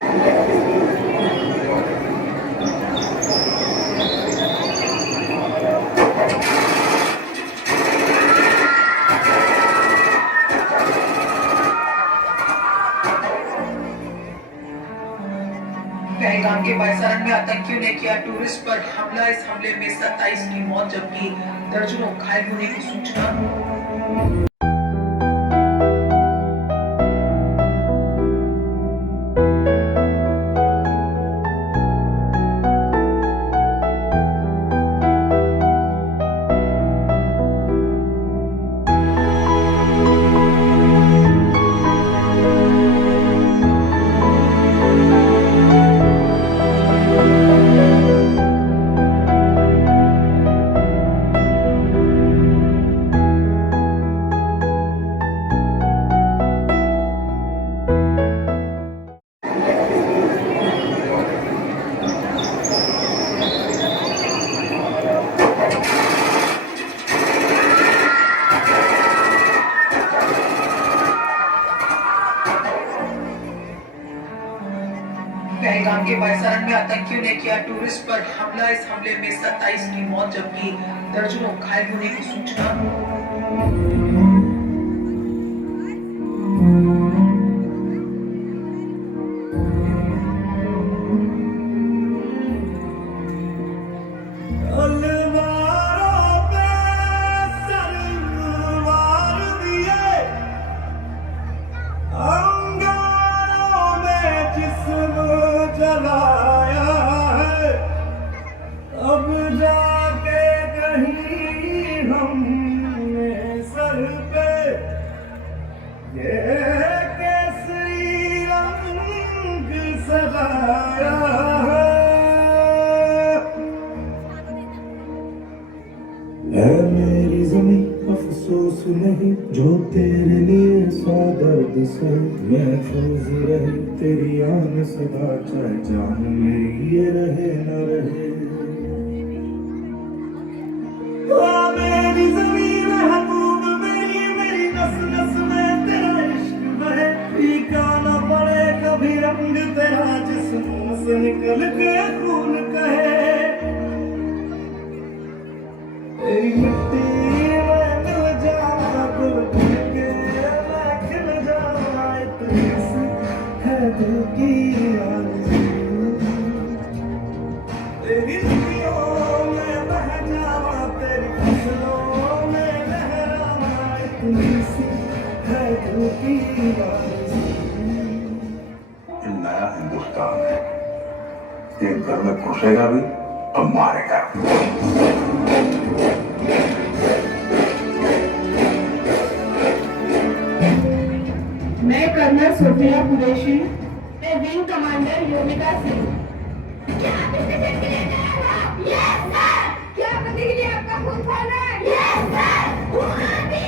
पहलगाम के बरसाने में आतंकियों ने किया टूरिस्ट पर हमला। इस हमले में 27 की मौत जबकि दर्जनों घायल होने की सूचना। पहलगाम के बरसाने में आतंकियों ने किया टूरिस्ट पर हमला। इस हमले में 27 की मौत जबकि दर्जनों घायल होने की सूचना। जलाया है अब जाके कहीं हमने सर पे ये केसरी रंग सजाया है मेरी ज़मीं अफसोस नहीं जो तेरे लिए सौ दर्द से महफूज रहे तेरी आन सदा चाहे जान मेरी ये रहे न रहे। मेरी ज़मीं महबूब मेरी मेरी नस नस में तेरा इश्क बहे फीका न पड़े कभी रंग तेरा जिस्म से निकल के खून कहे तेरी मिट्टी तेरी नदियों में बह जावा तेरी फसलों में लहरावा इतनी सी है दिल की ये नया हिंदुस्तान है, ये घर में घुसेगा भी और मारेगा। मैं कर्नल सोफिया कुरैशी, मैं विंग कमांडर योगिता सिंह। क्या आप इसे देख के लिए तैयार हो? Yes sir. क्या पति के लिए आपका खून खोलना है? Yes sir. उन्होंने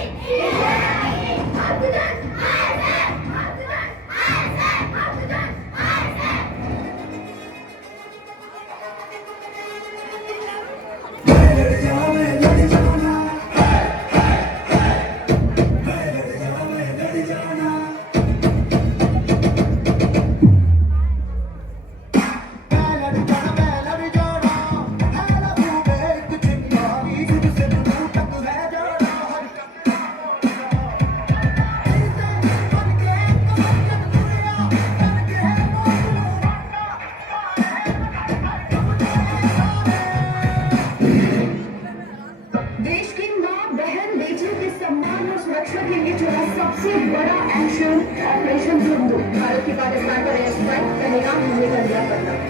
सबसे बड़ा एक्शन ऑपरेशन सिंधु भारत की पाकिस्तान पर एयर स्ट्राइक पहलगाम हमले का दिया करना।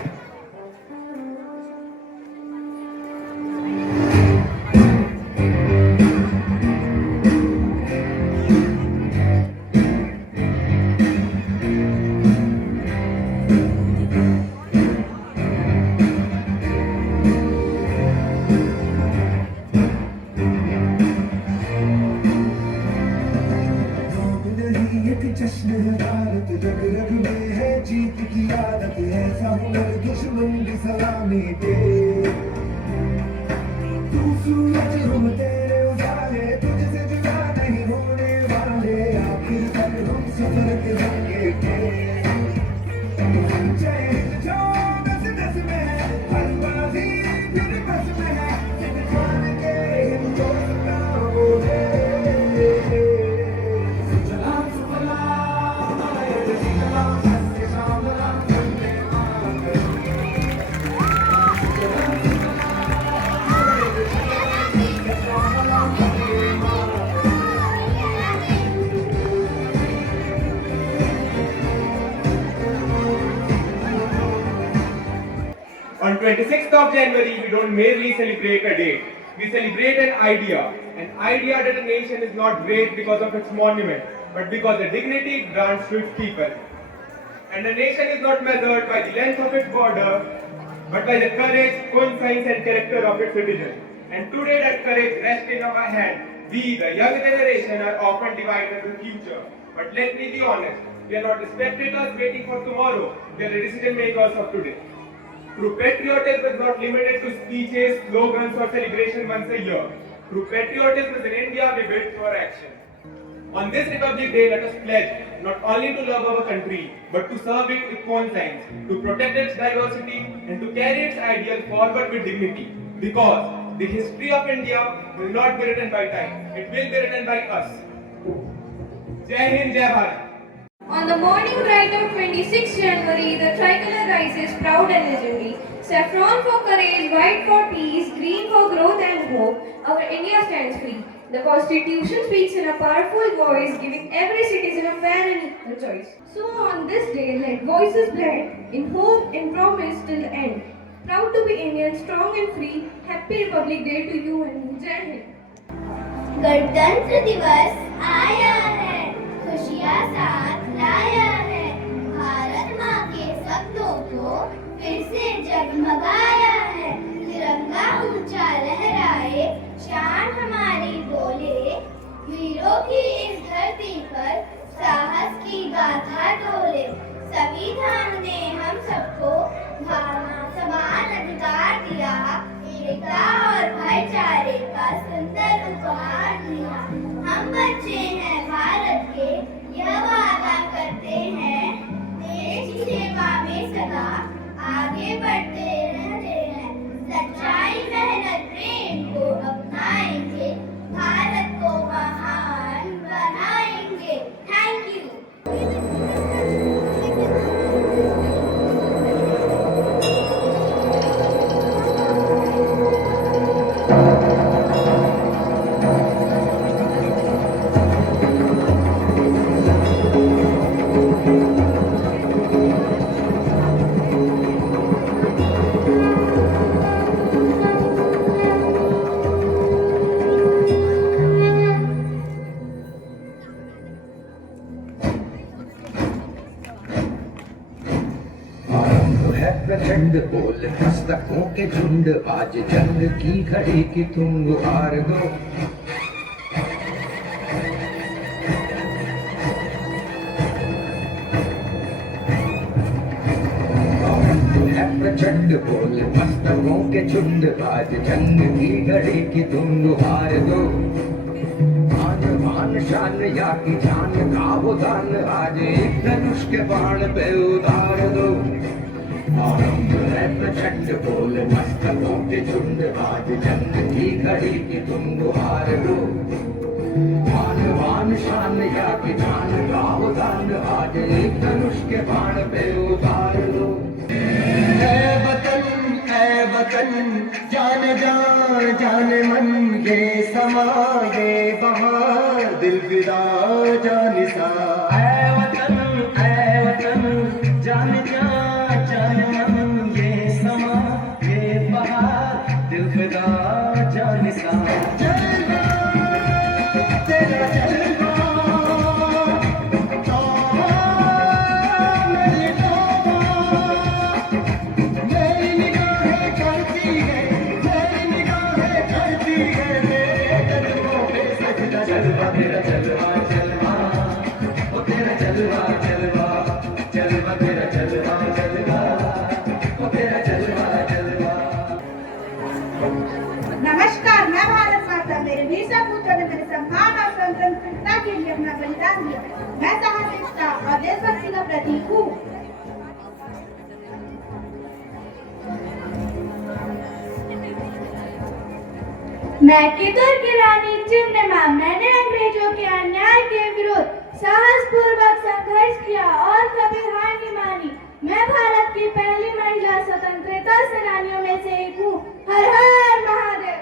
जश्न है भारत रग रग में है जीत की आदत है हुनर दुश्मन की सलामी दे तू सूरज हम तेरे उजाले तुझसे जुदा नहीं होने वाले आखिर तक हम सफर के जाएंगे 26th of January, we don't merely celebrate a date. We celebrate an idea. An idea that a nation is not great because of its monument, but because the dignity it grants to its people. And a nation is not measured by the length of its border, but by the courage, conscience and character of its citizens. And today that courage rests in our hand. We, the young generation, are often divided the future. But let me be honest, we are not the spectators waiting for tomorrow. We are the decision makers of today. True patriotism is not limited to speeches, slogans or celebration once a year. True patriotism is in India we build for action. On this Republic Day, let us pledge not only to love our country, but to serve it with conscience, to protect its diversity, and to carry its ideals forward with dignity. Because the history of India will not be written by time, it will be written by us. Jai Hind, Jai Bharat. On the morning bright of 26 January, the tricolor rises proud and legendary. Saffron for courage, white for peace, green for growth and hope, our India stands free. The Constitution speaks in a powerful voice, giving every citizen a fair and equal choice. So on this day, let voices blend in hope and promise till the end. Proud to be Indian, strong and free. Happy Republic Day to you and Jai Hind. गणतंत्र दिवस आया है, खुशियाँ साथ लाया है, भारत माँ के सपनों को फिर से जगमगाया है, तिरंगा ऊंचा लहराए, शान हमारी बोले, वीरों की इस धरती पर साहस की गाथा डोले, संविधान ने हम सबको समान अधिकार दिया, एकता और भाईचारे का सुंदर उपहार दिया। हम बच्चे हैं भारत के, यह वादा करते हैं, देश की सेवा में सदा आगे बढ़ते रहते हैं। सच्चाई, मेहनत, प्रेम को अपनाएंगे, भारत को महान बनाएंगे। Thank you. प्रचंड बोल पुस्तकों के झुंड, आज जंग की घड़ी की तुम गुहार दो। प्रचंड बोल पुस्तकों के झुंड, आज जंग की घड़ी की तुम गुहार दो। आन मान शान या की जान का वो दान, आज एक धनुष के बाण पे उतार दो। प्रचंड बोल मस्तकों के झुंड, आज जंग की घड़ी की तुम गुहार दो। मान शान या की जान का वो दान, आज एक धनुष के बाण पे उतार दो। ऐ वतन जान जान जान मन, ये समा ये बहार दिल फिदा जानिसा। ऐ वतन जान जान जान मन, ये समा ये बहार दिल फिदा जानिसा। जलवा तेरा जलवा, जलवा तेरा जलवा जलवा, ओ तेरा जलवा जलवा, जलवा तेरा जलवा जलवा, ओ तेरा जलवा जलवा। नमस्कार, मैं भारत माता, मेरे वीर सपूतों ने मेरे सम्मान और स्वतंत्रता के लिए अपना बलिदान दिया। मैं साहसिकता और देशभक्ति का प्रतीक हूँ। मैं कितुर की रानी चिमनिमा, मैंने अंग्रेजों के अन्याय के विरुद्ध साहस पूर्वक संघर्ष किया और कभी हार नहीं मानी। मैं भारत की पहली महिला स्वतंत्रता सेनानियों में से एक हूँ। हर हर महादेव।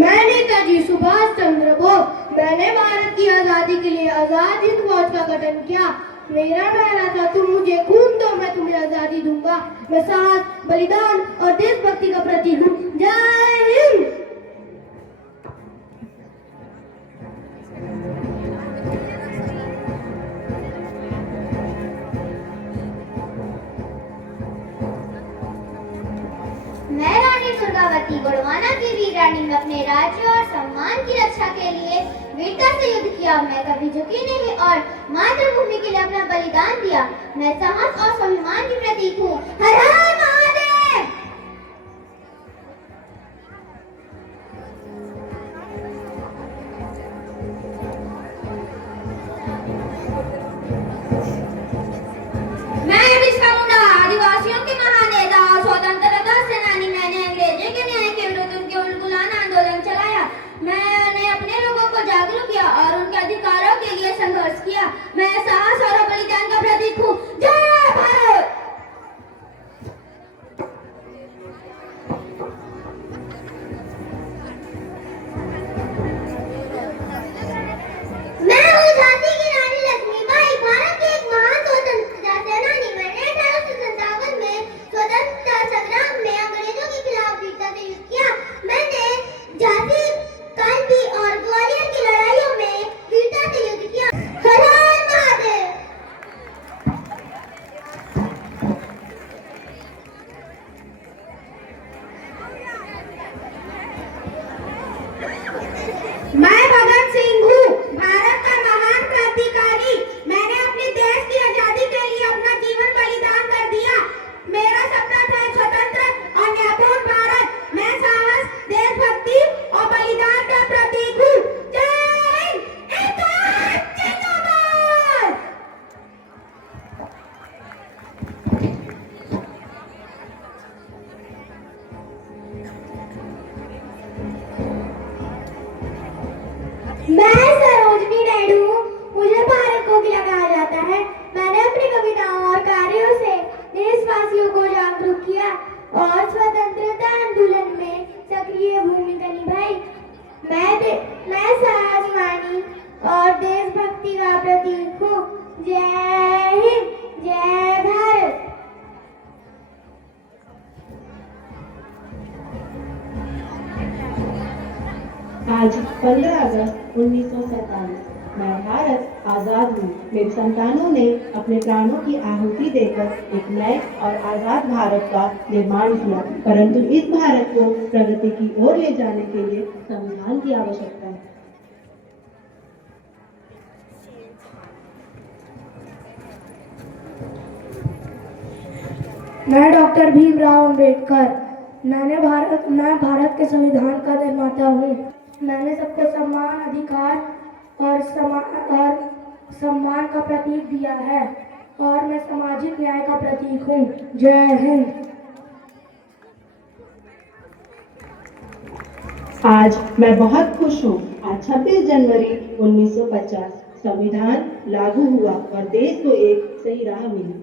मैं नेताजी सुभाष चंद्र बोस, मैंने भारत की आजादी के लिए आजाद हिंद फौज का गठन किया। मेरा नारा था तुम मुझे खून दो मैं तुम्हें आजादी दूंगा। मैं साहस, बलिदान और देशभक्ति का प्रतीक हूँ। जय हिंद। मैं रानी दुर्गावती गोड़वाना की वीर रानी में अपने राज्य और सम्मान की रक्षा के लिए वीरता से युद्ध किया। मैं कभी झुकी नहीं और मातृभूमि के लिए अपना बलिदान दिया। मैं साहस और स्वाभिमान की प्रतीक हूँ। हर हर महादेव। मैं बिरसा मुंडा, आदिवासियों के महानेता और स्वतंत्रता सेनानी। मैंने अंग्रेजों के न्याय के विरुद्ध उनके उलगुलान आंदोलन चलाया। मैंने अपने लोगों को जागरूक किया और उनके अधिकारों के लिए संघर्ष किया। मैं साहस और बलिदान का प्रतीक हूँ। जय भारत। मैं हूँ झांसी की रानी लक्ष्मीबाई, भारत की एक महान स्वतंत्रता सेनानी। मैंने 1857 में स्वतंत्रता संग्राम में अंग्रेजों के खिलाफ वीरता से युद्ध किया। मैंने झांसी, कानपुर और ग्वालियर की लड़ाइयों में वीरता से युद्ध किया। हर हर महादेव। मैं भगत सिंह हूँ, भारत का महान क्रांतिकारी। मैंने अपने देश की आजादी के लिए अपना जीवन बलिदान कर दिया। मेरा सपना था एक स्वतंत्र और न्यायपूर्ण भारत। मैं साहस, देशभक्ति और बलिदान का प्रतीक हूँ। जय हिंद। इतिहास जिंदाबाद। मैं सरोजनी नायडू हूँ। मुझे भारत को खिला कहा जाता है। मैंने अपनी कविताओं और कार्यों से देशवासियों को जागरूक किया और स्वतंत्रता आंदोलन में सक्रिय भूमिका निभाई। मैं साहसवानी और देशभक्ति का प्रतीक हूँ। जय हिंद। जय भारत। आज 15 अगस्त 1947 मैं भारत आज़ाद हूँ। मेरे संतानों ने अपने प्राणों की आहुति देकर एक नए और आज़ाद भारत का निर्माण किया, परंतु इस भारत को प्रगति की ओर ले जाने के लिए संविधान की आवश्यकता है। मैं डॉक्टर भीमराव अंबेडकर। मैं भारत के संविधान का निर्माता हूँ। मैंने सबको समान अधिकार और सम्मान का प्रतीक दिया है और मैं सामाजिक न्याय का प्रतीक हूँ। जय हिंद। आज मैं बहुत खुश हूँ। आज 26 जनवरी 1950 संविधान लागू हुआ और देश को एक सही राह मिली।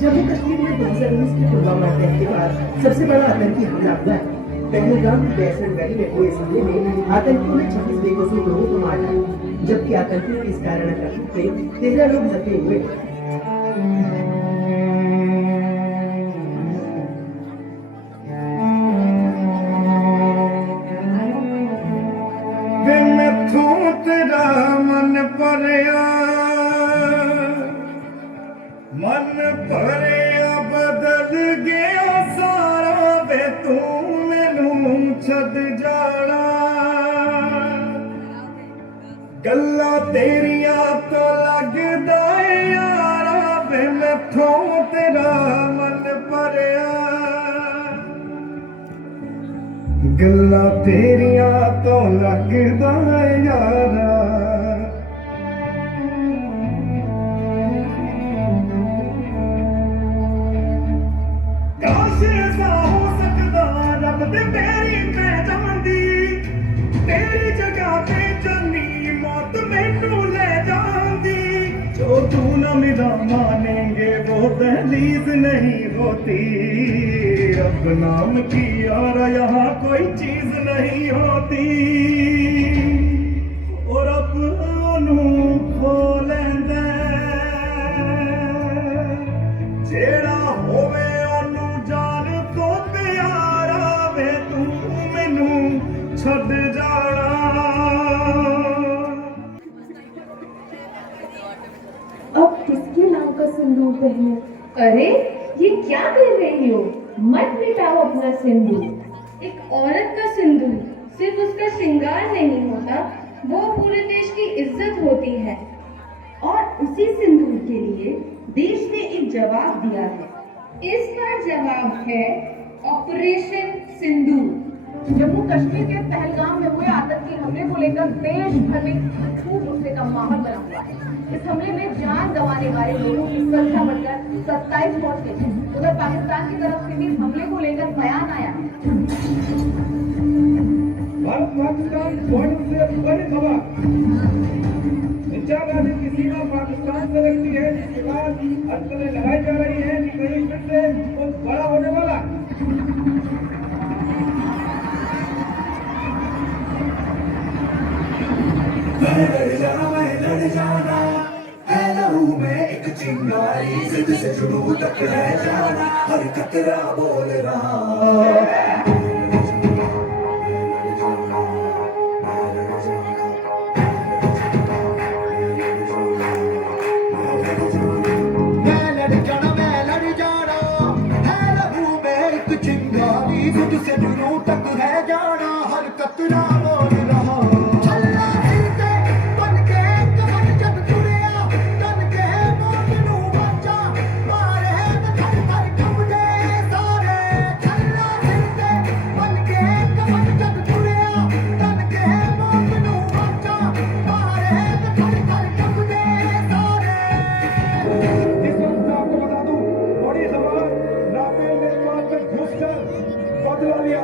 जम्मू कश्मीर में 2019 की पुलवामा अटैक के बाद सबसे बड़ा आतंकी हमला हुआ है। पहलगाम की बैसमेंट वैली में हुए इस हमले में आतंकियों ने 26 बेकसूर लोगों को मार डाला, जबकि आतंकियों के इस कारण से 13 लोग जख्मी हुए। ਛੱਡ ਜਾਣਾ ਗੱਲਾਂ ਤੇਰੀਆਂ ਤੋਂ ਲੱਗਦਾ ਏ ਯਾਰਾ ਵੇ ਮੈਥੋਂ ਤੇਰਾ ਮਨ ਭਰਿਆ ਗੱਲਾਂ ਤੇਰੀਆਂ ਤੋਂ ਲੱਗਦਾ ਏ ਯਾਰਾ ਕਾਸ਼ ਐਸਾ ਹੋ ਸਕਦਾ ਰੱਬ ਤੇ ਮੇਰੀ ਪੈ ਜਾਂਦੀ ਤੇਰੀ ਜਗ੍ਹਾ ਤੇ ਜਾਨੀ ਮੌਤ ਮੈਨੂੰ ਲੈ ਜਾਂਦੀ ਜੋ ਤੂੰ न मिला मानेंगे वो दहलीज नहीं होती रब नाम की यार यहाँ कोई चीज नहीं होती और अब ओनू खो लैंदा जेड़ा होवे ओनू जान तो प्यारा वे तू मैनू छड्ड जाना अब किसके नाम का सिंदूर पहनूं? अरे ये क्या कर रही हो? मत मिटाओ अपना सिंदूर। एक औरत का सिंदूर सिर्फ उसका श्रृंगार नहीं होता, वो पूरे देश की इज्जत होती है। और उसी सिंदूर के लिए देश ने एक जवाब दिया है। इसका जवाब है ऑपरेशन सिंदूर। जम्मू कश्मीर के पहलगाम में हुए आतंकी हमले को लेकर देश भर में खूब गुस्से का माहौल बना हुआ है। इस हमले में जान गंवाने वाले लोगों की संख्या बढ़कर 27 पहुंच गई है। उधर पाकिस्तान की तरफ से भी हमले को लेकर बयान आया है। भारत पाकिस्तान बॉर्डर से बड़ी खबर इंदिरा गांधी की सीमा पाकिस्तान से लगती है, जिसके बाद अटकलें लगाई जा रही है कि कहीं फिर से कुछ बड़ा होने वाला। मैं लड़ जाना है लहू में एक चिंगारी जिद से जुनू तक रह जाना हर कतरा बोल रहा मैं लड़ जाना है लहू में एक चिंगारी जिद से जुनू तक रह जाना हर कतरा बोल रहा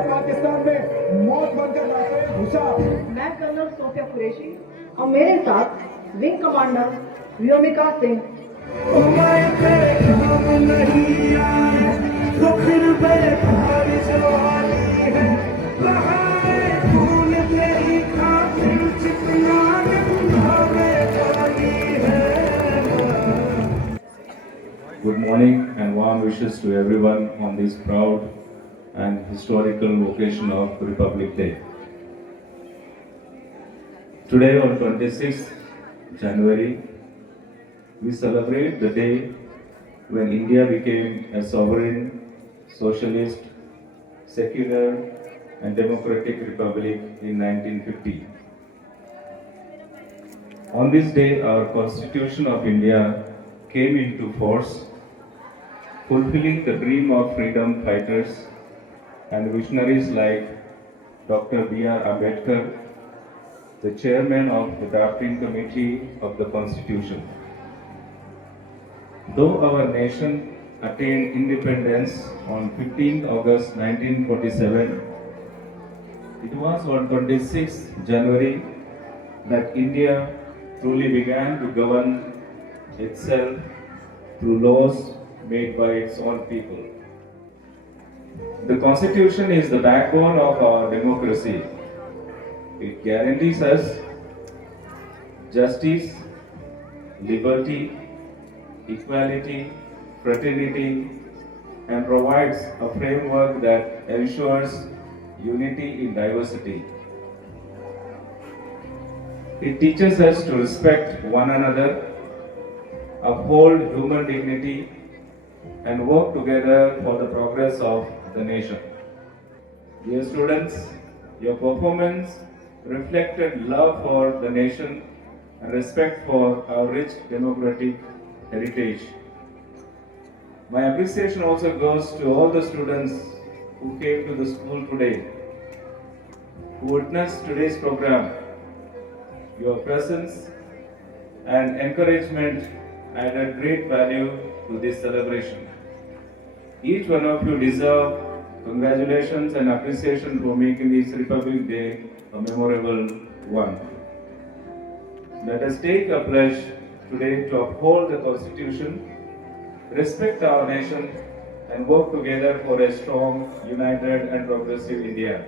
पाकिस्तान में मौत बनकर राफेल घुसा। मैं कर्नल सोफिया कुरैशी और मेरे साथ विंग कमांडर व्योमिका सिंह। नहीं आए तो फिर बेकार सवाली है खून तेरी खातिर चिकना Good morning and warm wishes to everyone on this proud and historical occasion of Republic Day. Today on 26th January, we celebrate the day when India became a sovereign, socialist, secular and democratic republic in 1950. On this day, our Constitution of India came into force, fulfilling the dream of freedom fighters and visionaries like Dr. B.R. Ambedkar, the chairman of the drafting committee of the Constitution. Though our nation attained independence on 15 August 1947, it was on 26 January that India truly began to govern itself through laws made by its own people. The Constitution is the backbone of our democracy. It guarantees us justice, liberty, equality, fraternity, and provides a framework that ensures unity in diversity. It teaches us to respect one another, uphold human dignity, and work together for the progress of the nation. Dear students, Your performance reflected love for the nation and respect for our rich democratic heritage. My appreciation also goes to all the students who came to the school today, who witnessed today's program. Your presence and encouragement added great value to this celebration. Each one of you deserve congratulations and appreciation for making this Republic Day a memorable one. Let us take a pledge today to uphold the Constitution, respect our nation, and work together for a strong, united, and progressive India.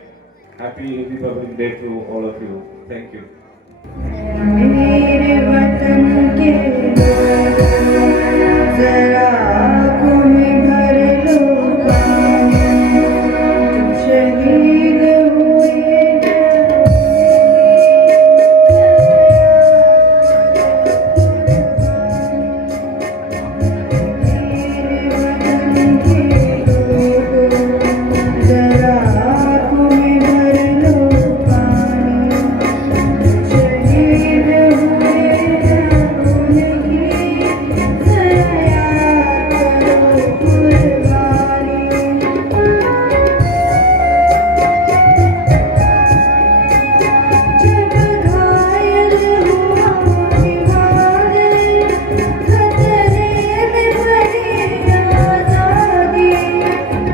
Happy Republic Day to all of you. Thank you. मेरे वतन के जरा आँखों में भर लो पानी, शहीद हुए मेरे वतन के लोगों, जरा आँखों में भर लो पानी, शहीद हुए जागो नहीं, जरा याद करो कुर्बानी। जब घायल हुआ दीवाने, खतरे में पड़ी आज़ादी।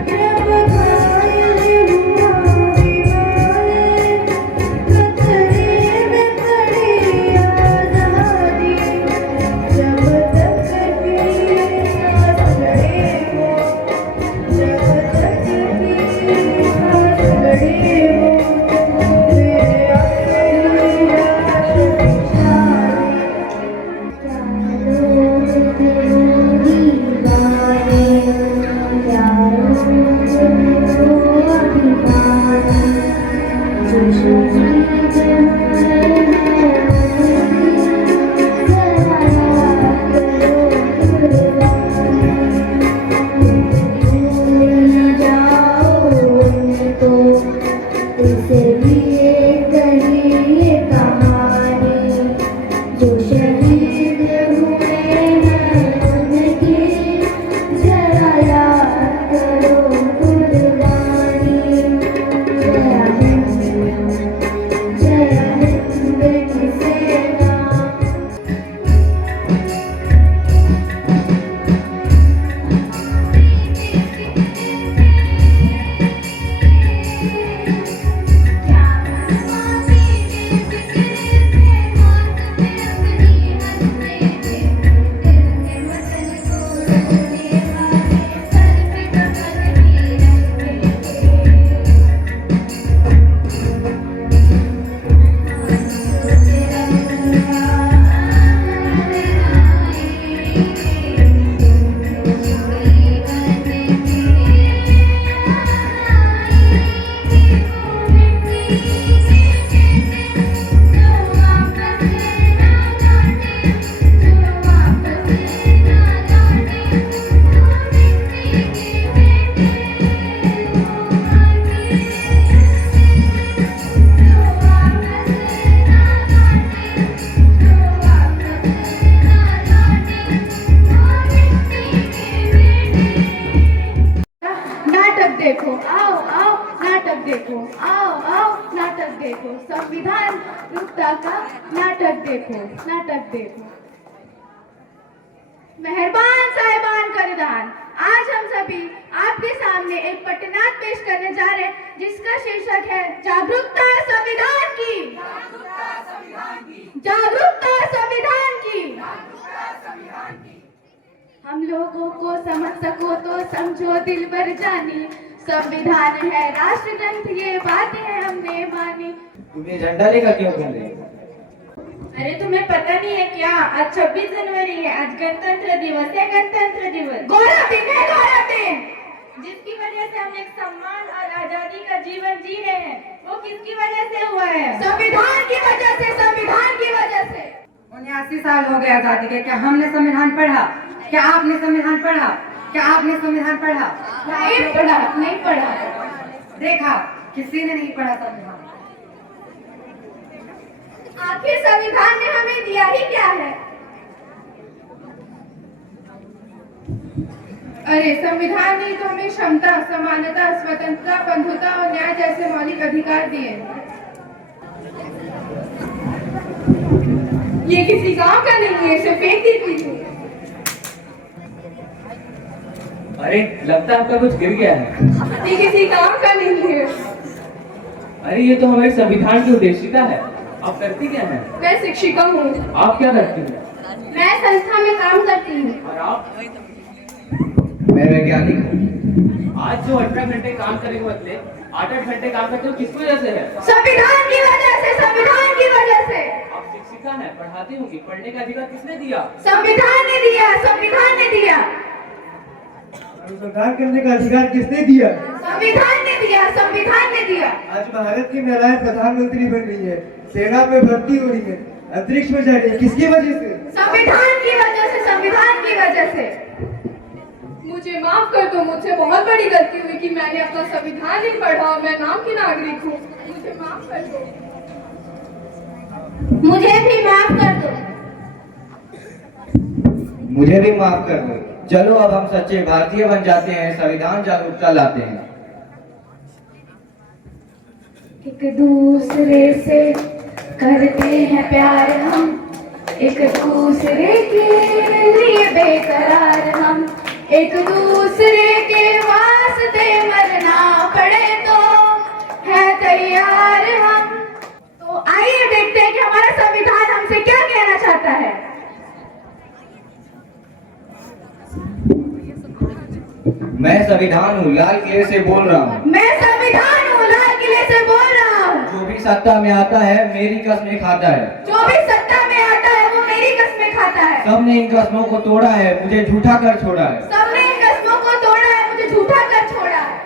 जब घायल हुआ दीवाने, खतरे में पड़ी आज़ादी। जब तक भी सांस लड़े हो, जब तक भी सांस लड़े हो, मेरे अपनी लाश बिछाने। क्या लोग थे वो दीवाने, क्या लोग थे वो अभिमानी, जो शहीद हुए हैं जरा याद करो कुर्बानी। भूल जाओ उनको, इसलिए कहिए कहानी, जो शहीद हुए हैं उनकी, जरा याद करो कुर्बानी। जय हिंद, जय हिंद की सेना। नाटक देखो, आओ आओ नाटक देखो, आओ आओ नाटक देखो, संविधान रुकता का नाटक देखो, नाटक देखो। मेहरबान साहिबान करदान, आज हम सभी आपके सामने एक पट्टनाट पेश करने जा रहे हैं जिसका शीर्षक है जागरूकता संविधान की, जागरूकता संविधान की। हम लोगों को समझ सको तो समझो दिल भर जानी, संविधान है राष्ट्र ग्रंथ, ये बातें हमने मानी। तुम ये झंडा लेकर क्यों कर रहे हो? अरे तुम्हें पता नहीं है क्या, आज 26 जनवरी है, आज गणतंत्र दिवस है, गणतंत्र दिवस। गौरव दिन है, गौरव दिन, जिसकी वजह से हम एक सम्मान और आजादी का जीवन जी रहे हैं, वो किसकी वजह से हुआ है? संविधान की वजह से, संविधान की वजह से। 79 साल हो गए आजादी के, क्या हमने संविधान पढ़ा? क्या आपने संविधान पढ़ा? क्या आपने संविधान पढ़ा? नहीं पढ़ा, नहीं पढ़ा। देखा किसी ने नहीं पढ़ा संविधान। आखिर संविधान ने हमें दिया ही क्या है? अरे संविधान ने तो हमें क्षमता, समानता, स्वतंत्रता, बंधुता और न्याय जैसे मौलिक अधिकार दिए। ये किसी गांव का नहीं है, इसे फेंक दीजिए। अरे लगता है आपका कुछ गिर गया है। ये किसी काम का नहीं है। अरे ये तो हमारे संविधान की उद्देशिका है। आप करती क्या है? मैं शिक्षिका हूँ। आप क्या करती हैं? मैं संस्था में काम करती हूँ। और आप? मैं वैज्ञानिक हूँ। आज जो 18 घंटे काम करने के बदले 8-8 घंटे काम करते हो, किस वजह से है? संविधान की वजह से, संविधान की वजह से। आप शिक्षिका हैं, पढ़ाती होंगी, पढ़ने का अधिकार किसने दिया? संविधान ने दिया, संविधान ने दिया। अनुसंधान करने का अधिकार किसने दिया? संविधान ने दिया, संविधान ने दिया। आज भारत की महिलाएं प्रधानमंत्री बन रही है, सेना में भर्ती हो रही है, अंतरिक्ष में जा रही है, किसकी वजह से? संविधान की वजह से, संविधान की वजह से। मुझे माफ कर दो, मुझसे बहुत बड़ी गलती हुई कि मैंने अपना संविधान नहीं पढ़ा और मैं नाम की नागरिक हूँ। मुझे माफ कर दो। मुझे भी माफ कर दो। मुझे भी माफ कर दो। चलो अब हम सच्चे भारतीय बन जाते हैं, संविधान जागरूकता लाते हैं। एक दूसरे से करते हैं प्यार हम, एक दूसरे के लिए बेकरार हम, एक दूसरे के वास्ते मरना पड़े तो है तैयार हम। तो आइए देखते हैं कि हमारा संविधान हमसे क्या कहना चाहता है। मैं संविधान हूँ, लाल किले से बोल रहा हूँ। मैं संविधान हूँ, लाल किले से बोल रहा हूँ। जो भी सत्ता में आता है मेरी कसमें खाता है। जो भी सत्ता में आता है वो मेरी कसमें खाता है। सबने इन कसमों को तोड़ा है, मुझे झूठा कर छोड़ा है। सबने इन कसमों को तोड़ा है, मुझे झूठा कर छोड़ा है।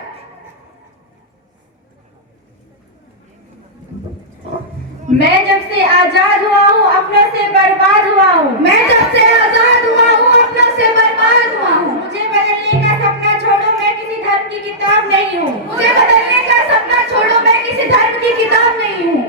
मैं जब से आजाद हुआ हूँ अपने से बर्बाद हुआ हूँ। मैं जब से आजाद हुआ हूँ अपने से बर्बाद हुआ हूँ। मुझे बदलने का सपना छोड़ो, मैं किसी धर्म की किताब नहीं हूँ। मुझे बदलने का सपना छोड़ो, मैं किसी धर्म की किताब नहीं हूँ।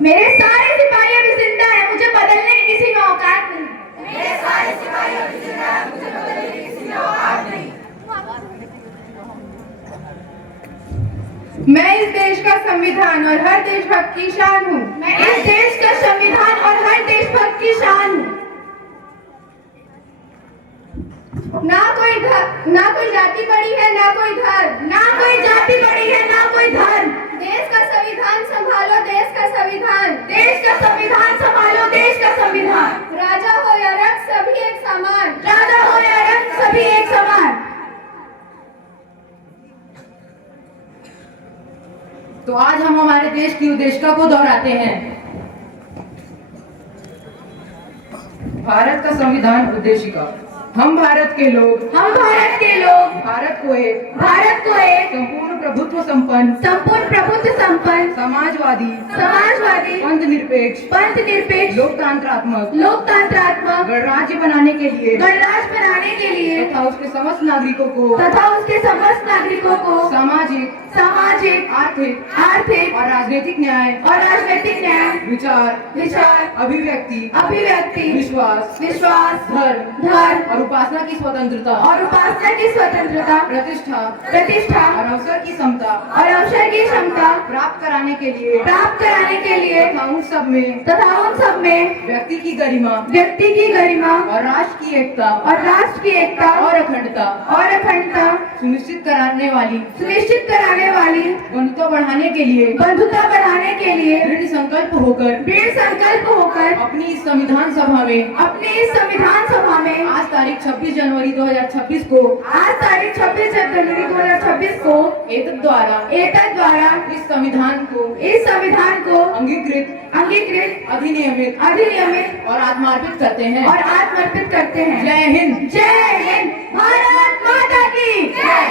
मेरे सारे सिपाही अभी जिंदा हैं, मुझे बदलने की किसी में औकात नहीं। मेरे सारे सिपाही अभी जिंदा हैं, मुझे बदलने की किसी में औकात नहीं। मैं इस देश का संविधान और हर देशभक्त की शान हूँ। मैं इस देश का संविधान और हर देशभक्त की शान हूँ। ना कोई जाति बड़ी है, ना कोई धर्म। ना कोई जाति बड़ी है, ना कोई धर्म। देश का संविधान संभालो, देश का संविधान। देश का संविधान संभालो, देश का संविधान। राजा हो या रंक सभी एक समान। राजा हो या रंक सभी एक समान। तो आज हम हमारे देश की उद्देशिका को दोहराते हैं। भारत का संविधान उद्देशिका। हम भारत के लोग, भारत को एक संपूर्ण प्रभुत्व संपन्न, समाजवादी, पंथ निरपेक्ष, लोकतंत्रात्मक गणराज्य बनाने के लिए तथा उसके समस्त नागरिकों को सामाजिक, आर्थिक और राजनीतिक न्याय, विचार, अभिव्यक्ति, विश्वास, धर्म और उपासना की स्वतंत्रता, प्रतिष्ठा और अवसर की क्षमता प्राप्त कराने के लिए तथा उन सब में व्यक्ति की गरिमा और राष्ट्र की एकता और अखंडता सुनिश्चित कराने वाली बंधुता बढ़ाने के लिए दृढ़ संकल्प होकर अपनी इस संविधान सभा में आज तारीख 26 जनवरी 2026 को एतद द्वारा इस संविधान को अंगीकृत अधिनियमित और आत्मार्पित करते हैं। जय हिंद। भारत माता की जय।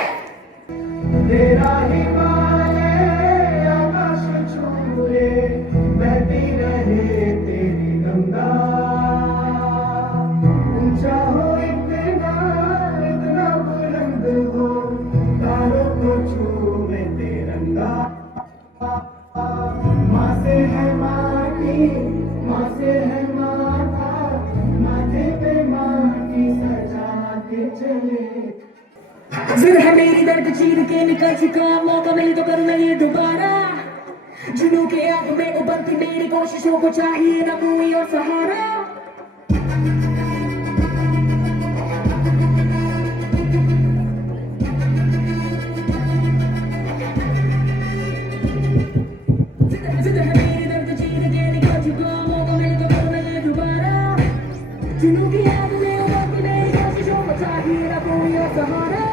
तेरा हिमालय आकाश छूले, बहती रहे तेरी गंगा। ऊंचा हो इतना जिद है मेरी दर्द चीर के निकल चुका, मौका मिले तो करूँ मैं ये दोबारा। जुनून के आग में उबलती मेरी कोशिशों को चाहिए ना कोई और सहारा। जिद है मेरी दर्द चीर के निकल चुका, मौका मिले तो करूँ मैं ये दोबारा। जुनून के आग में उबलती मेरी कोशिशों को चाहिए ना कोई और सहारा।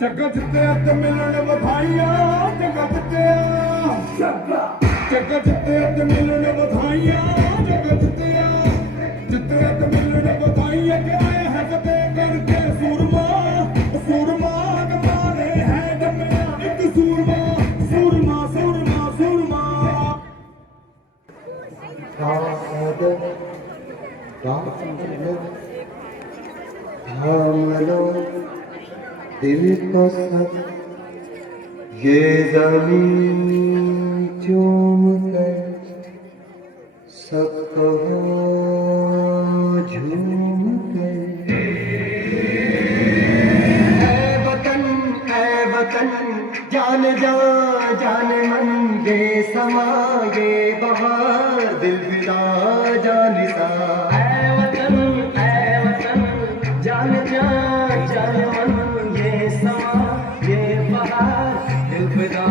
जगत ते अत मिलन बधाइयां, जगत ते जगत ते अत मिलन बधाइयां, जगत ते जिते अत मिलन बधाइयां। के आए हैं जते करके सूरमा, सूरमा मारे है जमया एक सूरमा, सूरमा सूरमा सूरमा। दिल को सब ये ज़मीं चूम कर सब कहो झूम कर। ऐ वतन जान जा जान मन ये समा ये बहार दिल फिदा जान सा। ऐ वतन जान जा जान मन ये समा ये बहार दिल फिदा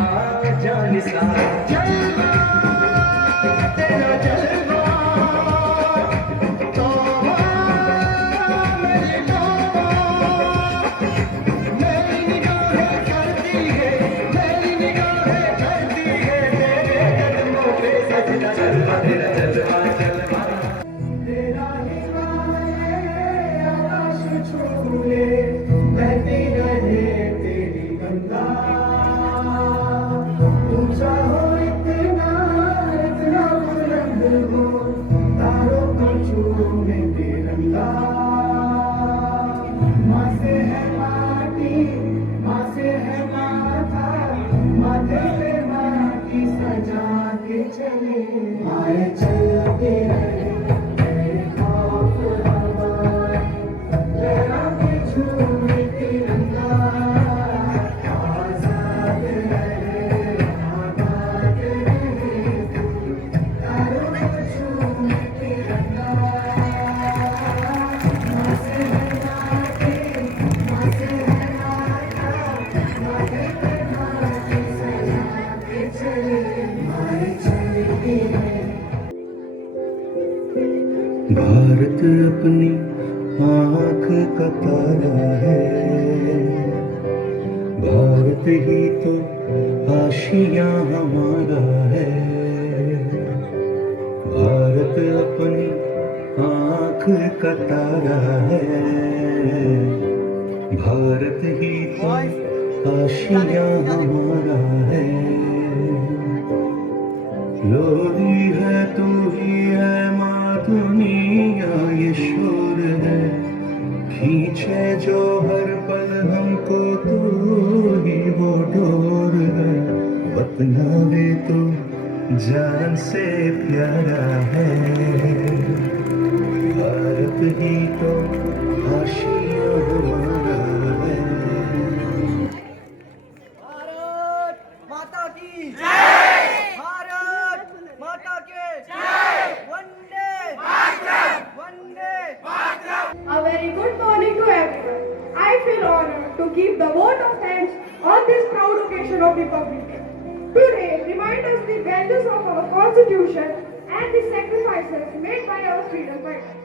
जान सा। जलवा तेरा जलवा तौबा मेरी तौबा। मेरी निगाहें करती है, मेरी निगाहें करती है तेरे कदमों पे सजदा। जलवा तेरा जलवा जलवा तेरा बहती रहे तेरी गंगा। ऊंचा हो इतना इतना बुलंद हो तारों को छूने तिरंगा। माँ से है माटी, माँ से है माथा, माथे पे माँ की सजा के चले। आए चलते रहे भारत अपनी आँख का तारा है, भारत ही तो आशियाँ हमारा है। भारत अपनी आँख का तारा है, भारत ही तो आशियाँ हमारा है। लोरी है तू ही है माँ दुनिया ये शोर है, खींचे जो हर पल हमको तू ही वो डोर है। बतलावे तो जान से प्यारा है, भारत ही तो आशियाँ हमारा है। भारत माता की जय, भारत माता के जय। Vande Mataram, Vande Mataram. A very good morning to everyone. I feel honored to give the vote of thanks on this proud occasion of Republic Day. Today reminds us the values of our Constitution and the sacrifices made by our freedom fighters.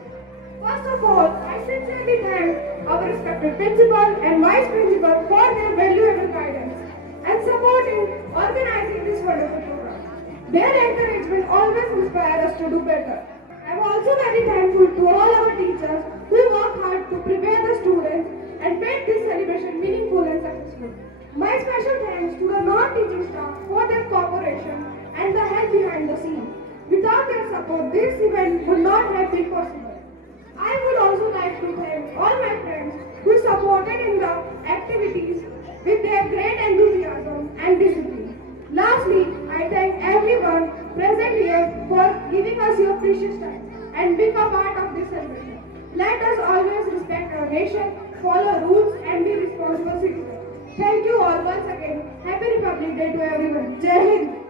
First of all, I sincerely thank our respected principal and vice principal for their valuable guidance and support in organizing this wonderful program. Their encouragement always inspires us to do better. I am also very thankful to all our teachers who work hard to prepare the students and make this celebration meaningful and successful. My special thanks to the non-teaching staff for their cooperation and the help behind the scenes. Without their support, this event would not have been possible. I would also like to thank all my friends who supported in the activities with their great enthusiasm and discipline. Lastly, I thank everyone present here for giving us your precious time and being a part of this celebration. Let us always respect our nation, follow rules and be responsible citizens. Thank you all once again. Happy Republic Day to everyone. Jai Hind.